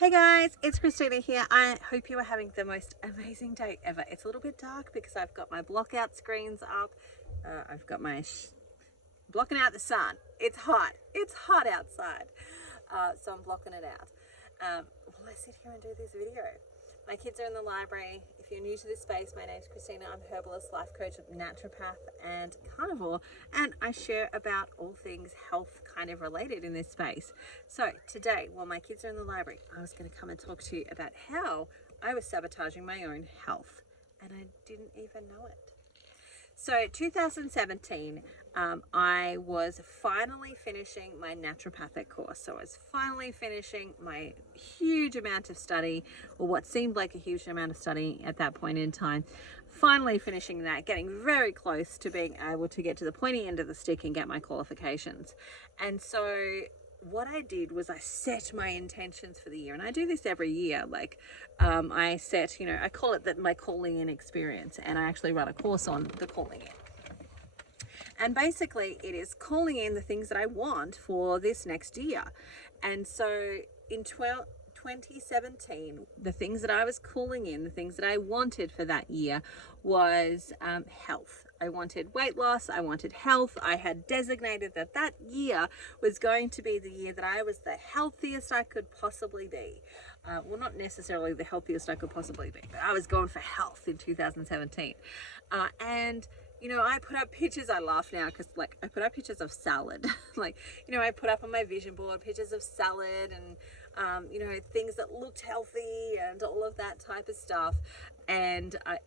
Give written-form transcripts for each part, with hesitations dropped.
Hey guys, it's Christina here. I hope you are having the most amazing day ever. It's a little bit dark because I've got my blockout screens up. I've got my blocking out the sun. It's hot. It's hot outside. So I'm blocking it out. While I sit here and do this video. My kids are in the library. If you're new to this space, my name's Christina. I'm herbalist, life coach, naturopath, and carnivore, and I share about all things health kind of related in this space. So today, while my kids are in the library, I was going to come and talk to you about how I was sabotaging my own health, and I didn't even know it. So 2017, I was finally finishing my naturopathic course. So I was finally finishing my huge amount of study, or what seemed like a huge amount of study at that point in time. Finally finishing that, getting very close to being able to get to the pointy end of the stick and get my qualifications. And so what I did was I set my intentions for the year, and I do this every year. I set, I call it my calling in experience, and I actually run a course on the calling in. And basically it is calling in the things that I want for this next year. And so in 2017, the things that I was calling in, the things that I wanted for that year was health. I wanted weight loss, I wanted health. I had designated that year was going to be the year that I was the healthiest I could possibly be. Well, not necessarily the healthiest I could possibly be, but I was going for health in 2017. And I put up pictures. I laugh now because I put up pictures of salad. I put up on my vision board pictures of salad and things that looked healthy and all of that type of stuff. And I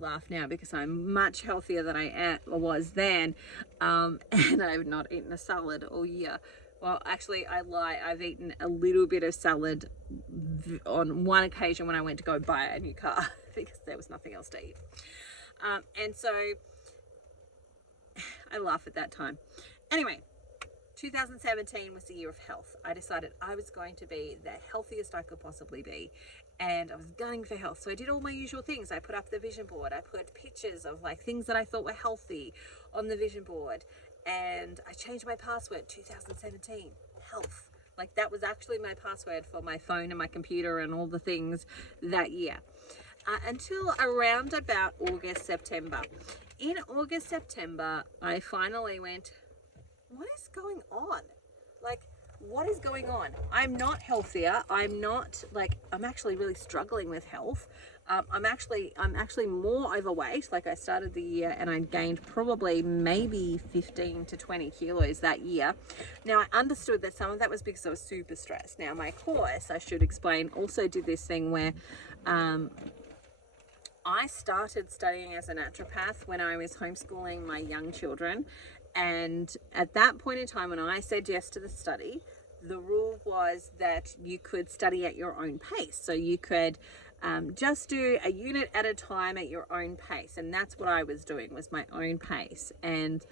laugh now because I'm much healthier than I was then, and I've not eaten a salad all year. Well, actually, I lie. I've eaten a little bit of salad on one occasion when I went to go buy a new car because there was nothing else to eat. And so I laugh at that time. Anyway, 2017 was the year of health. I decided I was going to be the healthiest I could possibly be, and I was gunning for health. So I did all my usual things. I put up the vision board. I put pictures of things that I thought were healthy on the vision board, and I changed my password. 2017 health. That was actually my password for my phone and my computer and all the things that year. Until around about August, September. In August, September, I finally went, what is going on? What is going on? I'm not healthier. I'm actually really struggling with health. I'm actually more overweight. I started the year and I gained probably maybe 15 to 20 kilos that year. Now, I understood that some of that was because I was super stressed. Now, my course, I should explain, also did this thing where I started studying as a naturopath when I was homeschooling my young children. And at that point in time, when I said yes to the study, the rule was that you could study at your own pace. So you could just do a unit at a time at your own pace. And that's what I was doing, was my own pace. And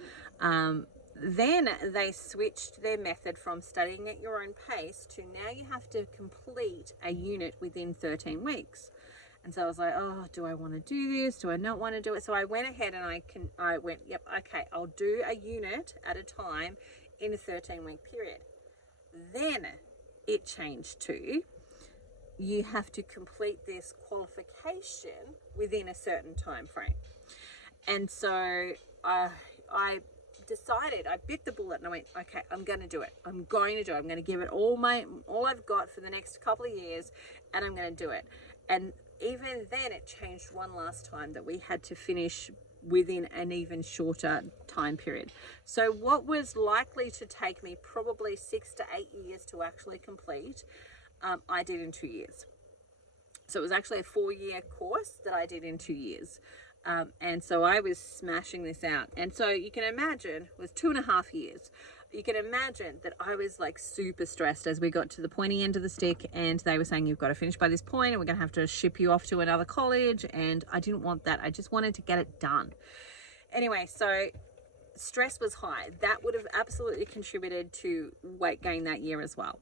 then they switched their method from studying at your own pace to now you have to complete a unit within 13 weeks. And so I was like, oh, do I want to do this? Do I not want to do it? So I went ahead and I went, yep, okay, I'll do a unit at a time in a 13-week period. Then it changed to, you have to complete this qualification within a certain time frame. And so I decided, I bit the bullet and I went, okay, I'm going to do it. I'm going to do it. I'm going to give it all I've got for the next couple of years, and I'm going to do it. And even then it changed one last time that we had to finish within an even shorter time period. So what was likely to take me probably 6 to 8 years to actually complete, I did in 2 years. So it was actually a 4-year course that I did in 2 years. And so I was smashing this out. And so you can imagine, it was 2.5 years. You can imagine that I was super stressed as we got to the pointy end of the stick, and they were saying, you've got to finish by this point and we're going to have to ship you off to another college. And I didn't want that. I just wanted to get it done. Anyway, so stress was high. That would have absolutely contributed to weight gain that year as well.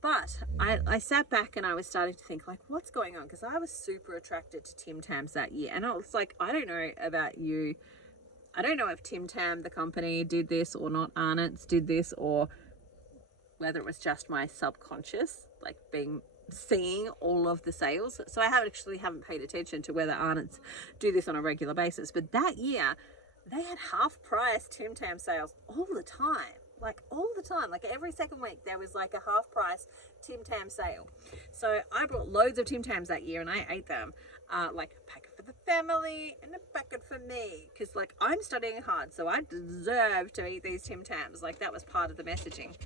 But I sat back and I was starting to think, what's going on? Because I was super attracted to Tim Tams that year. And I was like, I don't know about you. I don't know if Tim Tam, the company, did this or not. Arnott's did this, or whether it was just my subconscious, being seeing all of the sales. So I haven't paid attention to whether Arnott's do this on a regular basis. But that year, they had half price Tim Tam sales all the time. Like all the time, like every second week there was like a half price Tim Tam sale. So I bought loads of Tim Tams that year and I ate them, like a packet for the family and a packet for me, because like I'm studying hard, so I deserve to eat these Tim Tams. Like that was part of the messaging.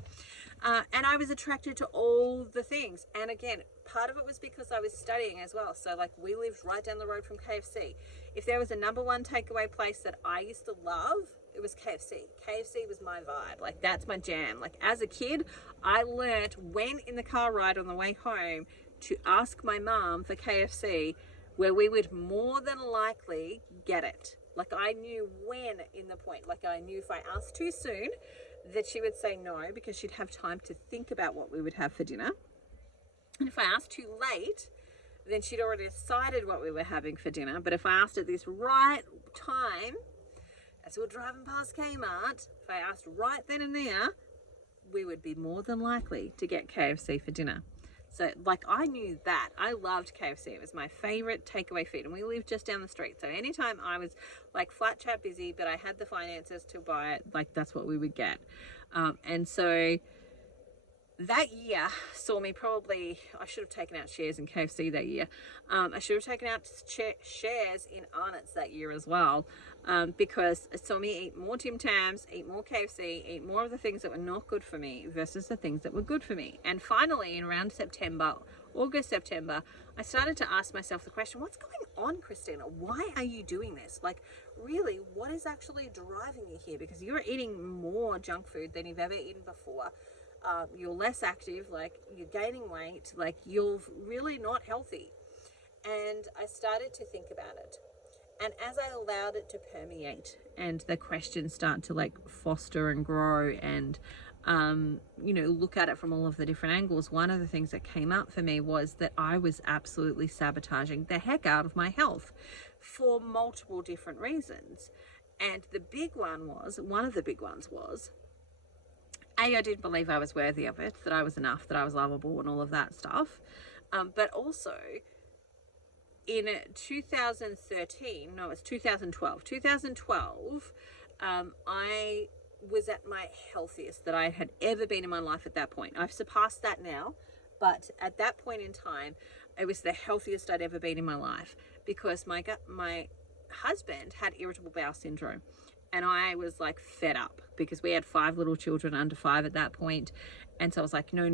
And I was attracted to all the things. And again, part of it was because I was studying as well. So like we lived right down the road from KFC. If there was a number one takeaway place that I used to love, it was KFC. KFC was my vibe. Like that's my jam. Like as a kid, I learnt when in the car ride on the way home to ask my mom for KFC, where we would more than likely get it. Like I knew when in the point, like I knew if I asked too soon that she would say no, because she'd have time to think about what we would have for dinner. And if I asked too late, then she'd already decided what we were having for dinner. But if I asked at this right time, as we were driving past Kmart, if I asked right then and there, we would be more than likely to get KFC for dinner. So like I knew that. I loved KFC. It was my favorite takeaway food, and we lived just down the street. So anytime I was like flat chat busy, but I had the finances to buy it, like that's what we would get. And so that year saw me probably, I should have taken out shares in KFC that year. I should have taken out shares in Arnott's that year as well, because it saw me eat more Tim Tams, eat more KFC, eat more of the things that were not good for me versus the things that were good for me. And finally, in around August, September, I started to ask myself the question, what's going on, Christina? Why are you doing this? Like, really, what is actually driving you here? Because you're eating more junk food than you've ever eaten before. You're less active, like you're gaining weight, like you're really not healthy. And I started to think about it. And as I allowed it to permeate and the questions start to like foster and grow and, look at it from all of the different angles, one of the things that came up for me was that I was absolutely sabotaging the heck out of my health for multiple different reasons. And one of the big ones was, I didn't believe I was worthy of it, that I was enough, that I was lovable and all of that stuff. But also in 2012, I was at my healthiest that I had ever been in my life at that point. I've surpassed that now, but at that point in time, it was the healthiest I'd ever been in my life, because my husband had irritable bowel syndrome. And I was like fed up, because we had 5 little children under 5 at that point. And so I was like, no,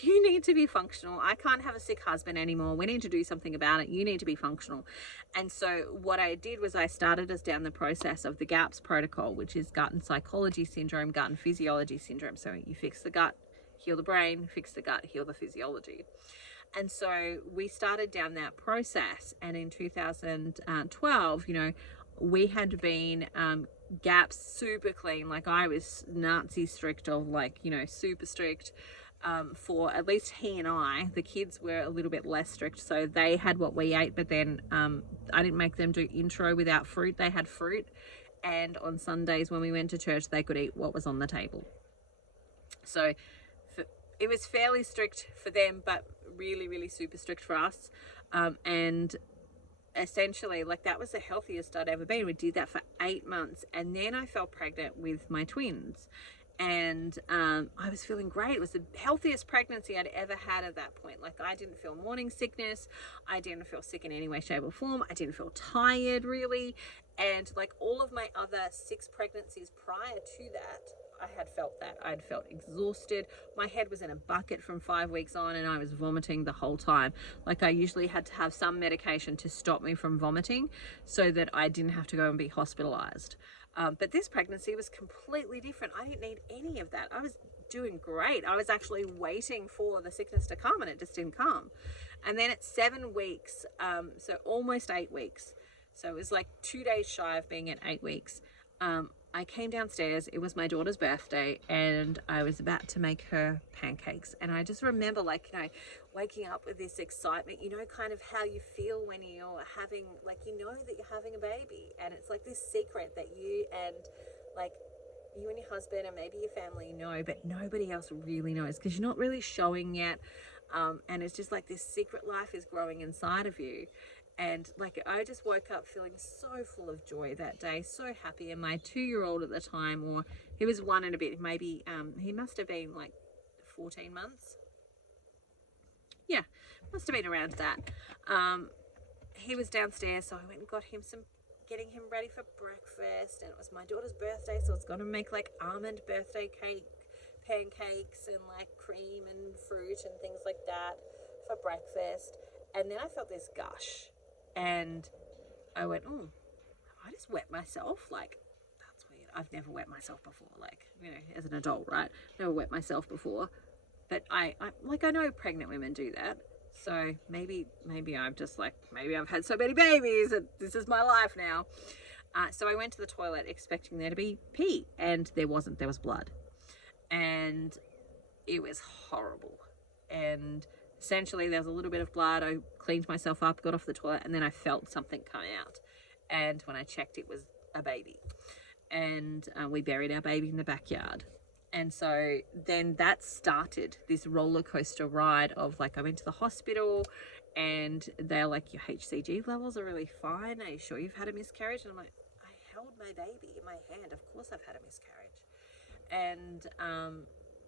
you need to be functional. I can't have a sick husband anymore. We need to do something about it. You need to be functional. And so what I did was I started us down the process of the GAPS protocol, which is gut and psychology syndrome, gut and physiology syndrome. So you fix the gut, heal the brain, fix the gut, heal the physiology. And so we started down that process. And in 2012, we had been GAPS super clean. Like I was Nazi strict, of like, super strict. For at least he and I. The kids were a little bit less strict, so they had what we ate, but then I didn't make them do intro without fruit. They had fruit, and on Sundays when we went to church, they could eat what was on the table. So it was fairly strict for them, but really, really super strict for us. And essentially, like, that was the healthiest I'd ever been. We did that for 8 months, and then I fell pregnant with my twins. And I was feeling great. It was the healthiest pregnancy I'd ever had at that point. Like, I didn't feel morning sickness. I didn't feel sick in any way, shape, or form. I didn't feel tired, really. And like all of my other 6 pregnancies prior to that, I had felt that. I had felt exhausted. My head was in a bucket from 5 weeks on, and I was vomiting the whole time. Like, I usually had to have some medication to stop me from vomiting so that I didn't have to go and be hospitalized. But this pregnancy was completely different. I didn't need any of that. I was doing great. I was actually waiting for the sickness to come, and it just didn't come. And then at 7 weeks, so almost 8 weeks, so it was like 2 days shy of being at 8 weeks, I came downstairs. It was my daughter's birthday, and I was about to make her pancakes. And I just remember, like, waking up with this excitement, kind of how you feel when you're having, like, that you're having a baby. And it's like this secret that you and your husband and maybe your family know, but nobody else really knows, because you're not really showing yet. And it's just like this secret life is growing inside of you. And like, I just woke up feeling so full of joy that day, so happy. And my 2-year-old at the time, or he was 1 and a bit, maybe, he must have been like 14 months. Yeah, must have been around that. He was downstairs, so I went and got him getting him ready for breakfast. And it was my daughter's birthday, so I was going to make like almond birthday cake, pancakes, and like cream and fruit and things like that for breakfast. And then I felt this gush, and I went, oh, I just wet myself. Like, that's weird. I've never wet myself before, like, you know, as an adult, right? Never wet myself before. But I know pregnant women do that. So maybe I'm just like, maybe I've had so many babies that this is my life now. So I went to the toilet expecting there to be pee, and there wasn't. There was blood. And it was horrible. And essentially there was a little bit of blood. I cleaned myself up, got off the toilet, and then I felt something come out. And when I checked, it was a baby. And we buried our baby in the backyard. And so then that started this roller coaster ride of like, I went to the hospital and they're like, your HCG levels are really fine. Are you sure you've had a miscarriage? And I'm like, I held my baby in my hand. Of course I've had a miscarriage. And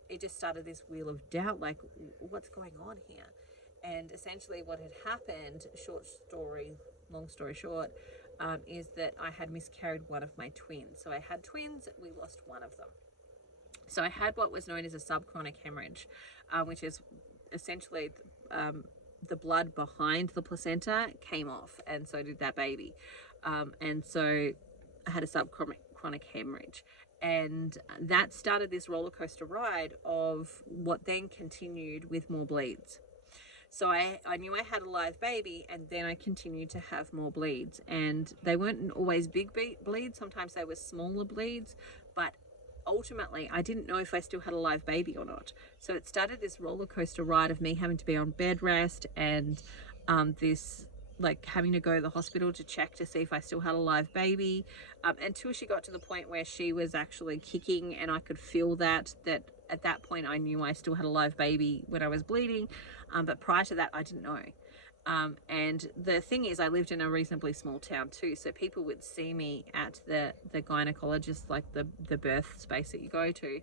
it just started this wheel of doubt, like, what's going on here? And essentially what had happened, long story short, is that I had miscarried one of my twins. So I had twins, we lost one of them. So I had what was known as a subchronic hemorrhage, which is essentially the blood behind the placenta came off, and so did that baby. And so I had a subchronic hemorrhage. And that started this roller coaster ride of what then continued with more bleeds. So I knew I had a live baby, and then I continued to have more bleeds. And they weren't always big bleeds. Sometimes they were smaller bleeds. But ultimately, I didn't know if I still had a live baby or not. So it started this roller coaster ride of me having to be on bed rest, and this like having to go to the hospital to check to see if I still had a live baby, until she got to the point where she was actually kicking, and I could feel that at that point I knew I still had a live baby when I was bleeding, but prior to that I didn't know. And the thing is, I lived in a reasonably small town too, so people would see me at the gynecologist, like the birth space that you go to,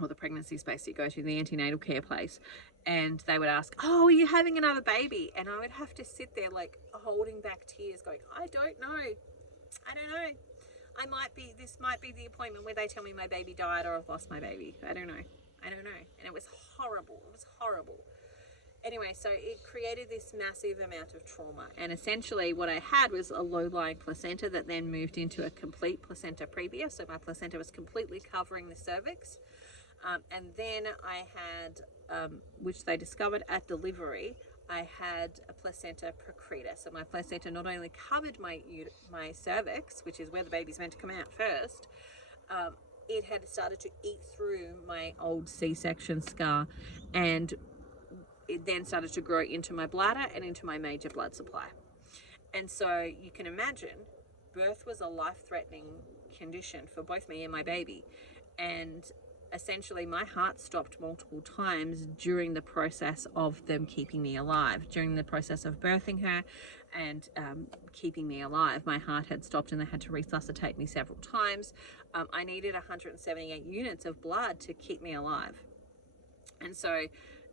or the pregnancy space that you go to, the antenatal care place, and they would ask, oh, are you having another baby? And I would have to sit there like holding back tears going, I don't know. This might be the appointment where they tell me my baby died or I've lost my baby. I don't know. And it was horrible. Anyway, so it created this massive amount of trauma. And essentially what I had was a low-lying placenta that then moved into a complete placenta previa. So my placenta was completely covering the cervix. And then I had, which they discovered at delivery, I had a placenta procreta. So my placenta not only covered my cervix, which is where the baby's meant to come out first, it had started to eat through my old C-section scar, and it then started to grow into my bladder and into my major blood supply. And so you can imagine, birth was a life-threatening condition for both me and my baby. And essentially my heart stopped multiple times during the process of them keeping me alive. During the process of birthing her and keeping me alive, my heart had stopped and they had to resuscitate me several times. I needed 178 units of blood to keep me alive. And so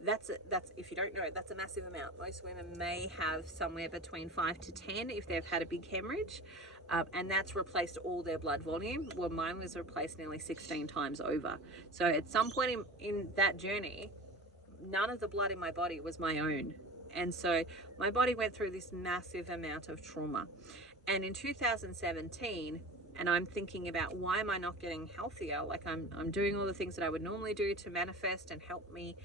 that's if you don't know, that's a massive amount. Most women may have somewhere between 5 to 10 if they've had a big hemorrhage, and that's replaced all their blood volume. Well, mine was replaced nearly 16 times over. So at some point in that journey, none of the blood in my body was my own. And so my body went through this massive amount of trauma. And in 2017, and I'm thinking about, why am I not getting healthier? Like I'm doing all the things that I would normally do to manifest and help me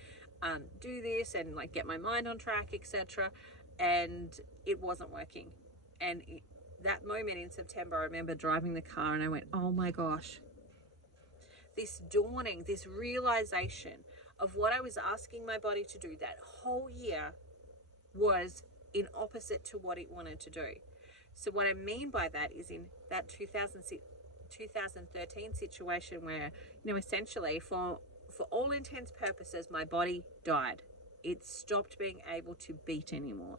do this and like get my mind on track, etc. And it wasn't working. And that moment in September, I remember driving the car and I went, oh my gosh, this dawning, this realization of what I was asking my body to do that whole year was in opposite to what it wanted to do. So what I mean by that is, in that 2013 situation where, you know, essentially for all intents purposes, my body died. It stopped being able to beat anymore.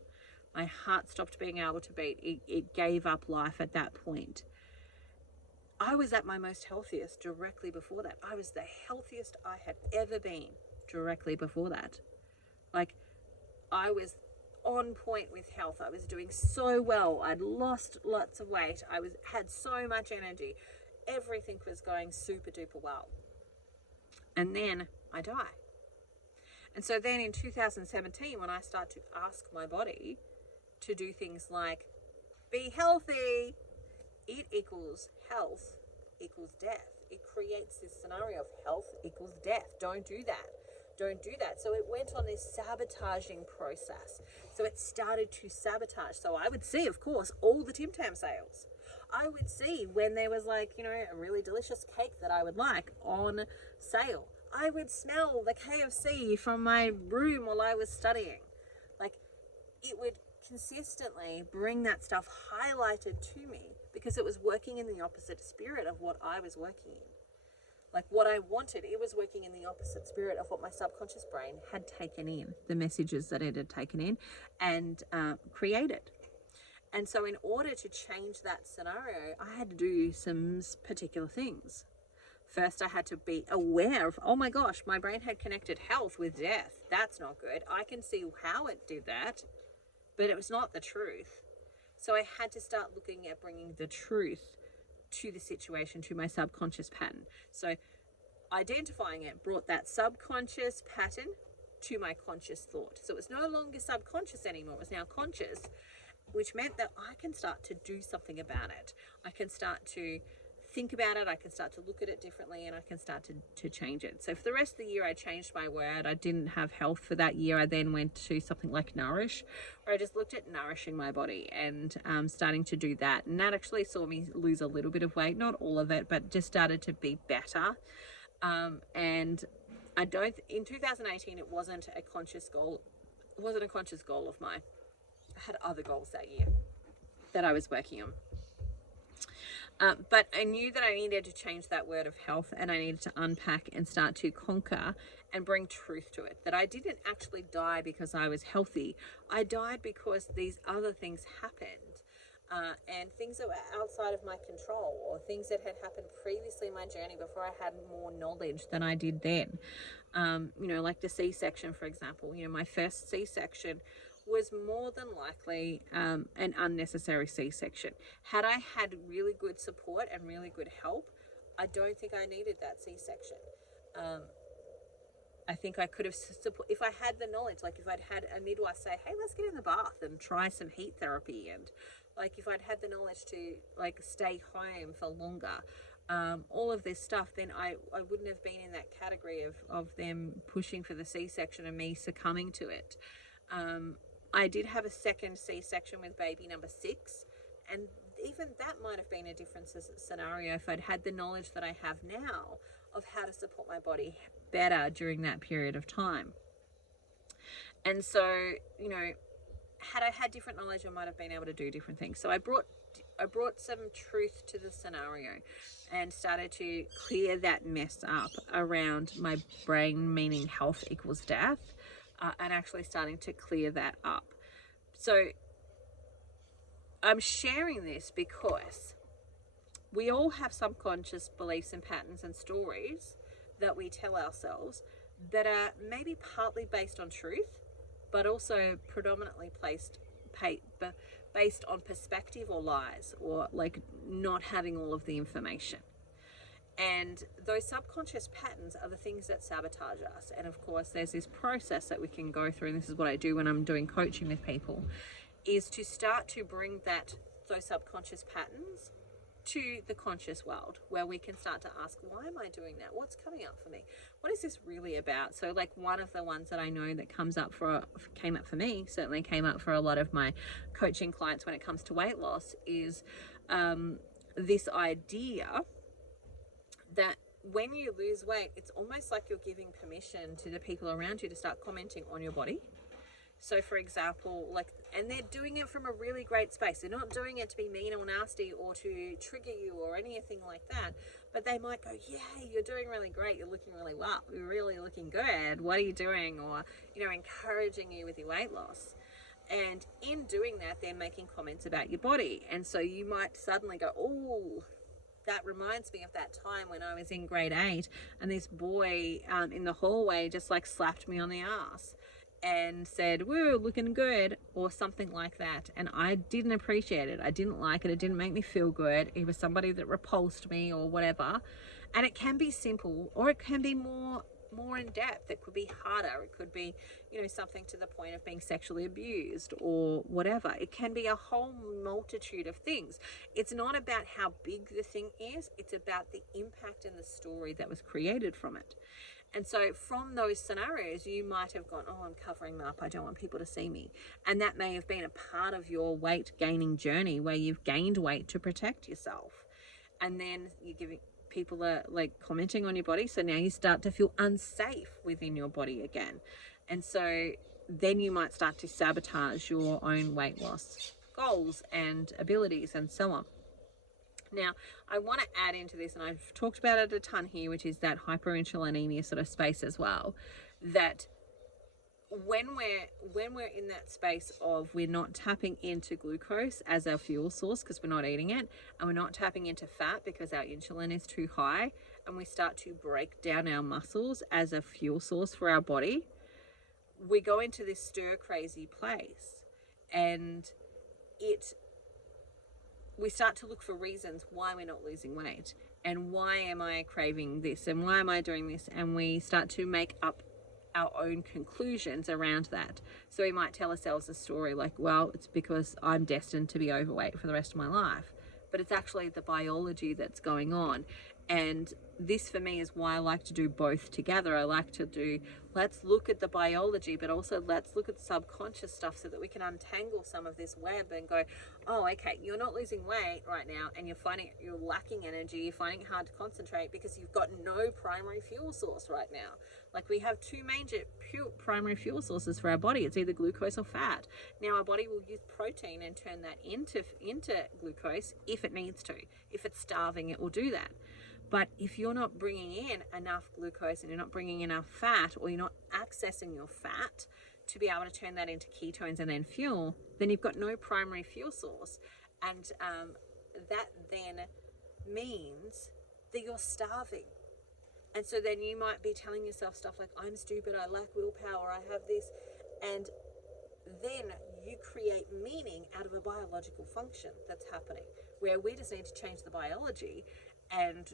My heart stopped being able to beat. It gave up life at that point. I was at my most healthiest directly before that. I was the healthiest I had ever been directly before that. Like, I was on point with health. I was doing so well. I'd lost lots of weight. Had so much energy. Everything was going super duper well. And then I die. And so then in 2017, when I start to ask my body to do things like be healthy, it equals health equals death. It creates this scenario of health equals death. Don't do that. Don't do that. So it went on this sabotaging process. So it started to sabotage. So I would see, of course, all the Tim Tam sales. I would see when there was like, you know, a really delicious cake that I would like on sale. I would smell the KFC from my room while I was studying. Like, it would consistently bring that stuff highlighted to me because it was working in the opposite spirit of what I was working in. Like, what I wanted, it was working in the opposite spirit of what my subconscious brain had taken in, the messages that it had taken in and created. And so in order to change that scenario, I had to do some particular things. First, I had to be aware of, oh my gosh, my brain had connected health with death. That's not good. I can see how it did that, but it was not the truth. So I had to start looking at bringing the truth to the situation, to my subconscious pattern. So identifying it brought that subconscious pattern to my conscious thought. So it was no longer subconscious anymore. It was now conscious, which meant that I can start to do something about it. I can start to think about it. I can start to look at it differently, and I can start to change it. So for the rest of the year, I changed my word. I didn't have health for that year. I then went to something like nourish, where I just looked at nourishing my body and starting to do that. And that actually saw me lose a little bit of weight, not all of it, but just started to be better. And in 2018, it wasn't a conscious goal. It wasn't a conscious goal of mine. I had other goals that year that I was working on. But I knew that I needed to change that word of health, and I needed to unpack and start to conquer and bring truth to it. That I didn't actually die because I was healthy. I died because these other things happened, and things that were outside of my control, or things that had happened previously in my journey before I had more knowledge than I did then. You know, like the C-section, for example. You know, my first C-section was more than likely an unnecessary C-section. Had I had really good support and really good help, I don't think I needed that C-section. I think I could have support if I had the knowledge. Like if I'd had a midwife say, "Hey, let's get in the bath and try some heat therapy," and like if I'd had the knowledge to like stay home for longer, all of this stuff, then I wouldn't have been in that category of them pushing for the C-section and me succumbing to it. I did have a second C-section with baby number 6, and even that might have been a different scenario if I'd had the knowledge that I have now of how to support my body better during that period of time. And so, you know, had I had different knowledge, I might have been able to do different things. So I brought some truth to the scenario and started to clear that mess up around my brain meaning health equals death. And actually starting to clear that up. So I'm sharing this because we all have subconscious beliefs and patterns and stories that we tell ourselves that are maybe partly based on truth, but also predominantly based on perspective or lies, or like not having all of the information. And those subconscious patterns are the things that sabotage us. And of course, there's this process that we can go through, and this is what I do when I'm doing coaching with people, is to start to bring those subconscious patterns to the conscious world, where we can start to ask, why am I doing that? What's coming up for me? What is this really about? So like one of the ones that I know that came up for me, certainly came up for a lot of my coaching clients when it comes to weight loss, is this idea that when you lose weight, it's almost like you're giving permission to the people around you to start commenting on your body. So for example, like, and they're doing it from a really great space. They're not doing it to be mean or nasty or to trigger you or anything like that. But they might go, yeah, you're doing really great. You're looking really well. You're really looking good. What are you doing? Or, encouraging you with your weight loss. And in doing that, they're making comments about your body. And so you might suddenly go, oh, that reminds me of that time when I was in grade 8 and this boy in the hallway just like slapped me on the ass and said, woo, looking good, or something like that. And I didn't appreciate it. I didn't like it. It didn't make me feel good. He was somebody that repulsed me or whatever. And it can be simple, or it can be more in depth. It could be harder. It could be, something to the point of being sexually abused or whatever. It can be a whole multitude of things. It's not about how big the thing is. It's about the impact and the story that was created from it. And so from those scenarios, you might have gone, oh, I'm covering up. I don't want people to see me. And that may have been a part of your weight gaining journey where you've gained weight to protect yourself. And then you're giving people are like commenting on your body. So now you start to feel unsafe within your body again. And so then you might start to sabotage your own weight loss goals and abilities and so on. Now, I want to add into this, and I've talked about it a ton here, which is that hyperinsulinemia sort of space as well, that when we're in that space of we're not tapping into glucose as our fuel source because we're not eating it, and we're not tapping into fat because our insulin is too high, and we start to break down our muscles as a fuel source for our body, we go into this stir crazy place, and we start to look for reasons why we're not losing weight, and why am I craving this, and why am I doing this, and we start to make up our own conclusions around that. So we might tell ourselves a story like, well, it's because I'm destined to be overweight for the rest of my life, but it's actually the biology that's going on. And this for me is why I like to do both together. I like to do, let's look at the biology, but also let's look at the subconscious stuff so that we can untangle some of this web and go, oh, okay, you're not losing weight right now, and you're lacking energy, you're finding it hard to concentrate because you've got no primary fuel source right now. Like, we have two major primary fuel sources for our body. It's either glucose or fat. Now our body will use protein and turn that into glucose if it needs to. If it's starving, it will do that. But if you're not bringing in enough glucose and you're not bringing enough fat, or you're not accessing your fat to be able to turn that into ketones and then fuel, then you've got no primary fuel source. And that then means that you're starving. And so then you might be telling yourself stuff like, I'm stupid, I lack willpower, I have this. And then you create meaning out of a biological function that's happening, where we just need to change the biology, and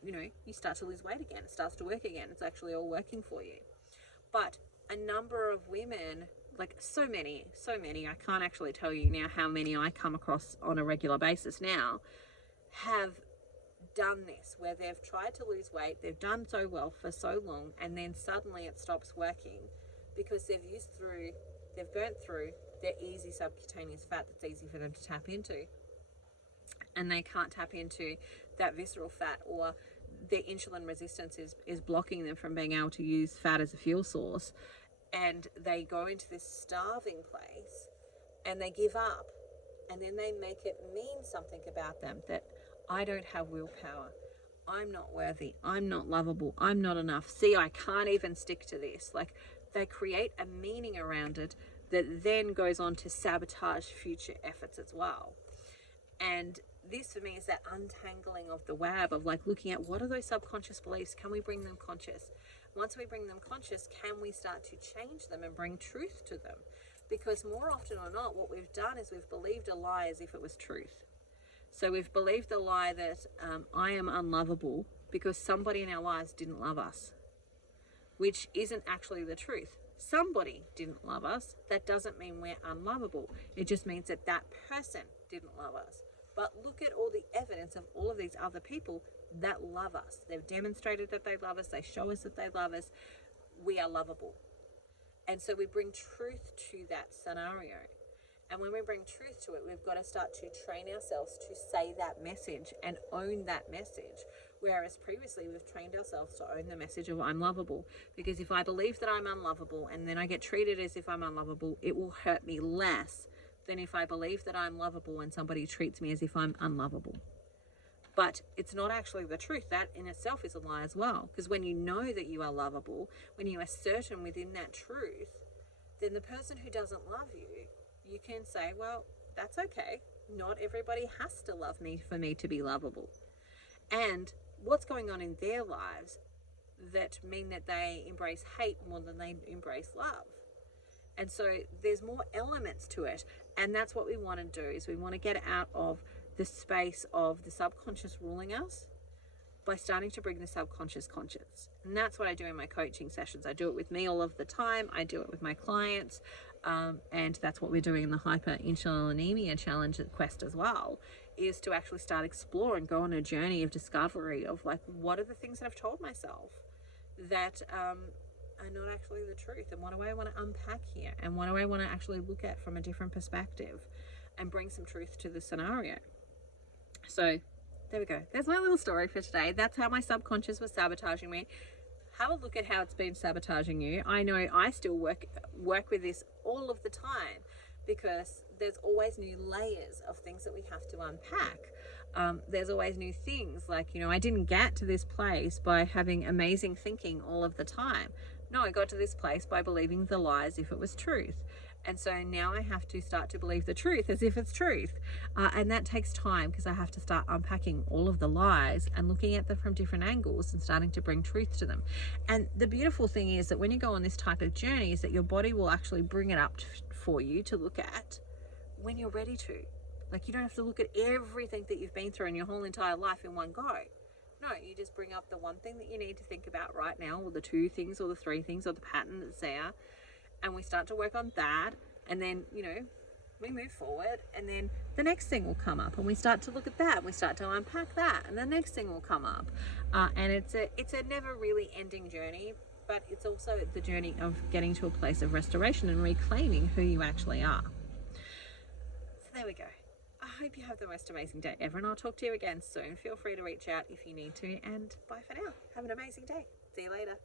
you start to lose weight again. It starts to work again. It's actually all working for you. But a number of women, like so many, I can't actually tell you now how many I come across on a regular basis now, have done this, where they've tried to lose weight, they've done so well for so long, and then suddenly it stops working because they've burnt through their easy subcutaneous fat that's easy for them to tap into. And they can't tap into that visceral fat, or their insulin resistance is blocking them from being able to use fat as a fuel source. And they go into this starving place and they give up. And then they make it mean something about them, that I don't have willpower, I'm not worthy, I'm not lovable, I'm not enough. See, I can't even stick to this. Like, they create a meaning around it that then goes on to sabotage future efforts as well. And this for me is that untangling of the web of like looking at what are those subconscious beliefs, can we bring them conscious? Once we bring them conscious, can we start to change them and bring truth to them? Because more often or not, what we've done is we've believed a lie as if it was truth. So we've believed the lie that I am unlovable because somebody in our lives didn't love us, which isn't actually the truth. Somebody didn't love us. That doesn't mean we're unlovable. It just means that that person didn't love us. But look at all the evidence of all of these other people that love us. They've demonstrated that they love us. They show us that they love us. We are lovable. And so we bring truth to that scenario. And when we bring truth to it, we've got to start to train ourselves to say that message and own that message, Whereas previously we've trained ourselves to own the message of I'm lovable, because if I believe that I'm unlovable and then I get treated as if I'm unlovable, it will hurt me less than if I believe that I'm lovable and somebody treats me as if I'm unlovable. But it's not actually the truth. That in itself is a lie as well, because when you know that you are lovable, when you are certain within that truth, then the person who doesn't love you, you can say, well, that's okay. Not everybody has to love me for me to be lovable. And what's going on in their lives that mean that they embrace hate more than they embrace love. And so there's more elements to it. And that's what we want to do, is we want to get out of the space of the subconscious ruling us by starting to bring the subconscious conscious. And that's what I do in my coaching sessions. I do it with me all of the time. I do it with my clients. And that's what we're doing in the hyperinsulinemia challenge quest as well, is to actually start exploring, go on a journey of discovery of like, what are the things that I've told myself that are not actually the truth, and what do I want to unpack here, and what do I want to actually look at from a different perspective and bring some truth to the scenario. So there we go. There's my little story for today. That's how my subconscious was sabotaging me. Have a look at how it's been sabotaging you. I know I still work with this all of the time, because there's always new layers of things that we have to unpack. There's always new things, like, you know, I didn't get to this place by having amazing thinking all of the time. No, I got to this place by believing the lie as if it was truth. And so now I have to start to believe the truth as if it's truth. And that takes time, because I have to start unpacking all of the lies and looking at them from different angles and starting to bring truth to them. And the beautiful thing is that when you go on this type of journey, is that your body will actually bring it up for you to look at when you're ready to. Like, you don't have to look at everything that you've been through in your whole entire life in one go. No, you just bring up the one thing that you need to think about right now, or the two things, or the three things, or the pattern that's there. And we start to work on that, and then, you know, we move forward, and then the next thing will come up, and we start to look at that, and we start to unpack that, and the next thing will come up. And it's a never really ending journey, but it's also the journey of getting to a place of restoration and reclaiming who you actually are. So there we go. I hope you have the most amazing day ever, and I'll talk to you again soon. Feel free to reach out if you need to, and bye for now. Have an amazing day. See you later.